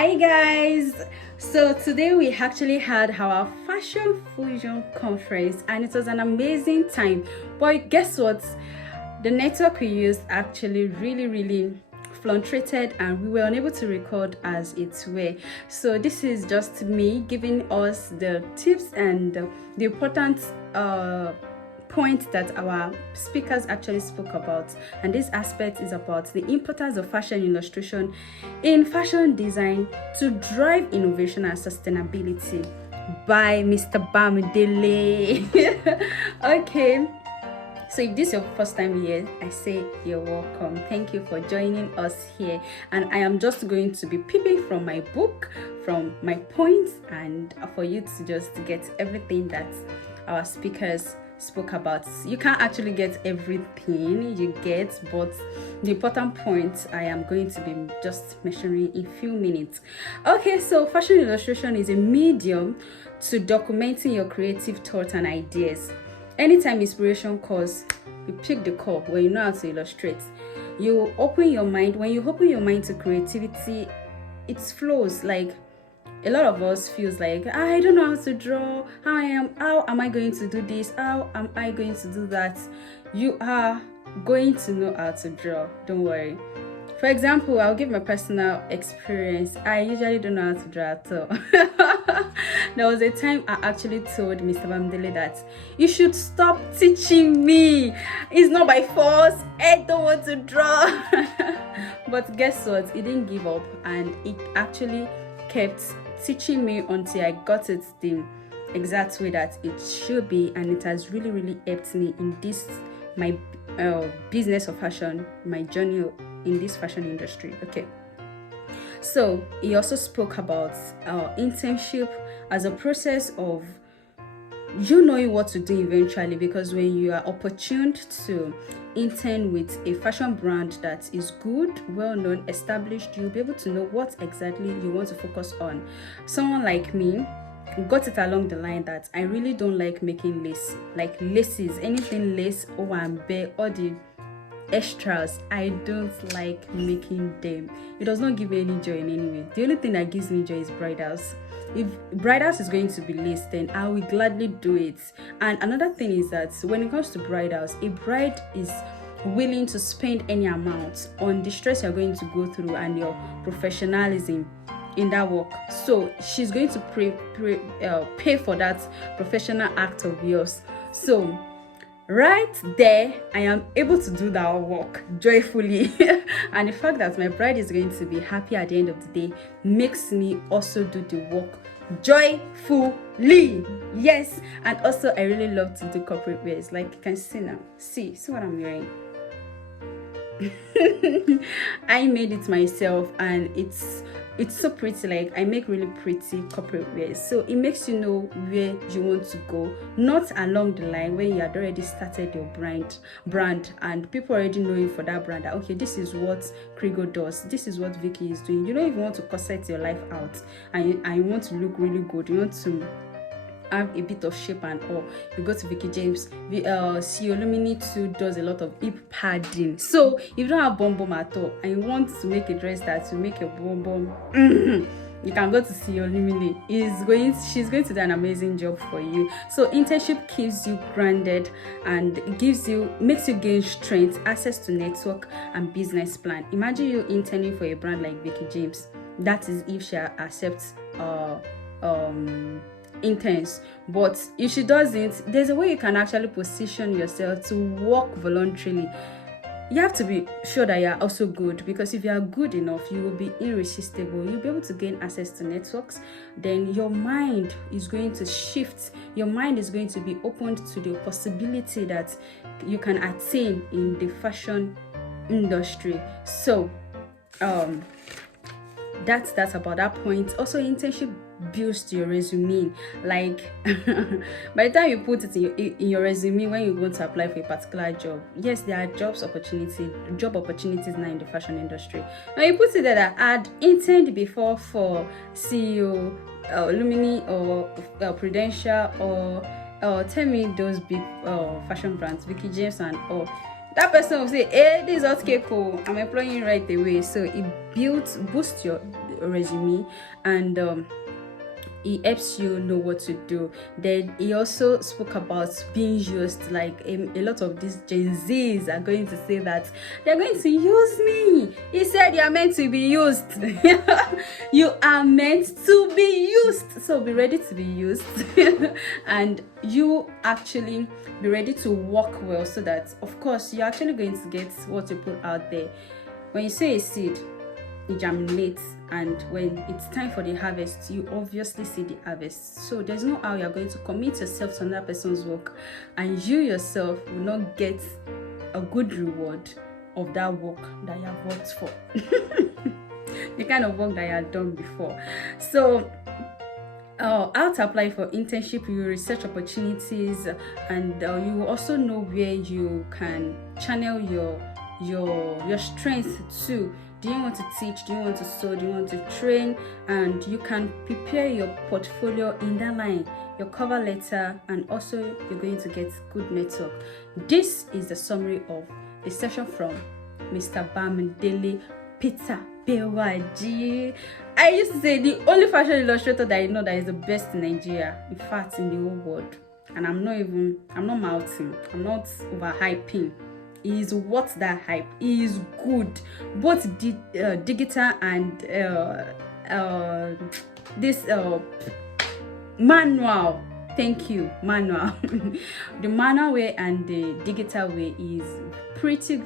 Hi guys, so today we actually had our Fashion Fusion conference and it was an amazing time. But guess what, the network we used actually really fluctuated and we were unable to record as it were. So this is just me giving us the tips and the important point that our speakers actually spoke about, and this aspect is about the importance of fashion illustration in fashion design to drive innovation and sustainability by Mr. Bamidele. Okay, so if this is your first time here, I say you're welcome. Thank you for joining us here, and I am just going to be peeping from my book, from my points, and for you to just get everything that our speakers spoke about. You can't actually get everything you get, but the important points I am going to be just mentioning in a few minutes. Okay, so fashion illustration is a medium to documenting your creative thoughts and ideas. Anytime inspiration calls, you pick the call when you know how to illustrate. You open your mind. When you open your mind to creativity, it flows. Like, a lot of us feels like, I don't know how to draw. How am I going to do this? How am I going to do that? You are going to know how to draw. Don't worry. For example, I'll give my personal experience. I usually don't know how to draw at all. There was a time I actually told Mr. Bamidele that you should stop teaching me. It's not by force. I don't want to draw. But guess what? He didn't give up, and it actually kept teaching me until I got it the exact way that it should be, and it has really helped me in this my business of fashion, my journey in this fashion industry. Okay, so he also spoke about internship as a process of you knowing what to do eventually, because when you are opportuned to intern with a fashion brand that is good, well known, established, you'll be able to know what exactly you want to focus on. Someone like me got it along the line that I really don't like making lace, like laces, anything lace, owambe, all the extras. I don't like making them. It does not give me any joy in any way. The only thing that gives me joy is bridals. If bridals is going to be lace, then I will gladly do it. And another thing is that when it comes to bridals, a bride is willing to spend any amount on the stress you're going to go through and your professionalism in that work. So she's going to pay for that professional act of yours. So right there, I am able to do that work joyfully. And the fact that my bride is going to be happy at the end of the day makes me also do the work joyfully. Yes, and also I really love to do corporate wears. Like you can see now. See what I'm wearing. I made it myself, and it's so pretty. Like, I make really pretty corporate wears, so it makes you know where you want to go, not along the line when you had already started your brand and people already know you for that brand, that okay, this is what Krigo does, this is what Vicky is doing. You don't even want to corset your life out, and you want to look really good, you want to have a bit of shape and all. You go to Vicky James. CEO Lumini too does a lot of hip padding. So if you don't have bum bum at all and you want to make a dress that will make your bum bum, you can go to CEO Lumini. She's going to do an amazing job for you. So internship keeps you grounded and makes you gain strength, access to network and business plan. Imagine you interning for a brand like Vicky James. That is if she accepts interns. But if she doesn't, there's a way you can actually position yourself to work voluntarily. You have to be sure that you are also good, because if you are good enough, you will be irresistible. You'll be able to gain access to networks. Then your mind is going to shift. Your mind is going to be opened to the possibility that you can attain in the fashion industry. So that's about that point. Also, internship builds your resume. Like by the time you put it in your resume when you want to apply for a particular job, yes, there are job opportunities now in the fashion industry. Now you put it there that I had interned before for CEO Lumini or Prudential or tell me those big fashion brands, Vicky James and all. That person will say, hey, this is okay, cool, I'm employing you right away. So it boosts your resume, and he helps you know what to do. Then he also spoke about being used. Like a lot of these Gen Zs are going to say that they're going to use me. He said you are meant to be used. You are meant to be used, so be ready to be used. And you actually be ready to work well, so that of course you're actually going to get what you put out there. When you sow a seed, it germinates, and when it's time for the harvest, you obviously see the harvest. So there's no how you're going to commit yourself to another person's work and you yourself will not get a good reward of that work that you have worked for. The kind of work that you had done before. So how to apply for internship, you research opportunities, and you will also know where you can channel your strength to. Do you want to teach? Do you want to sew? Do you want to train? And you can prepare your portfolio in that line, your cover letter, and also you're going to get good network. This is the summary of the session from Mr. Peter Bewaji. I used to say the only fashion illustrator that I know that is the best in Nigeria, in fact in the whole world. And I'm not mouthing, I'm not overhyping. He is worth that hype. He is good, both digital and this manual. Thank you, manual. The manual way and the digital way is pretty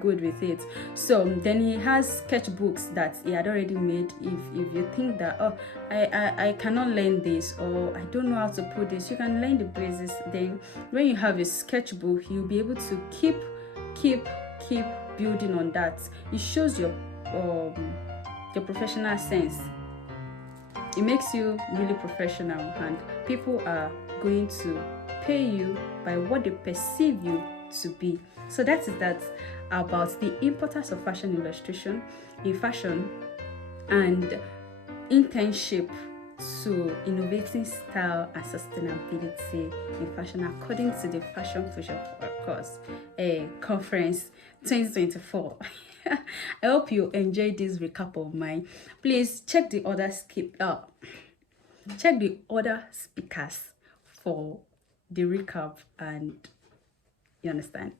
good with it. So then he has sketchbooks that he had already made. If you think that, oh, I cannot learn this, or I don't know how to put this, you can learn the basics. Then when you have a sketchbook, you'll be able to keep building on that. It shows your professional sense. It makes you really professional, and people are going to pay you by what they perceive you to be. So that about the importance of fashion illustration in fashion and internship to innovating style and sustainability in fashion according to the Fashion Fusion course conference 2024. I hope you enjoyed this recap of mine. Please check the other speakers for the recap, and you understand.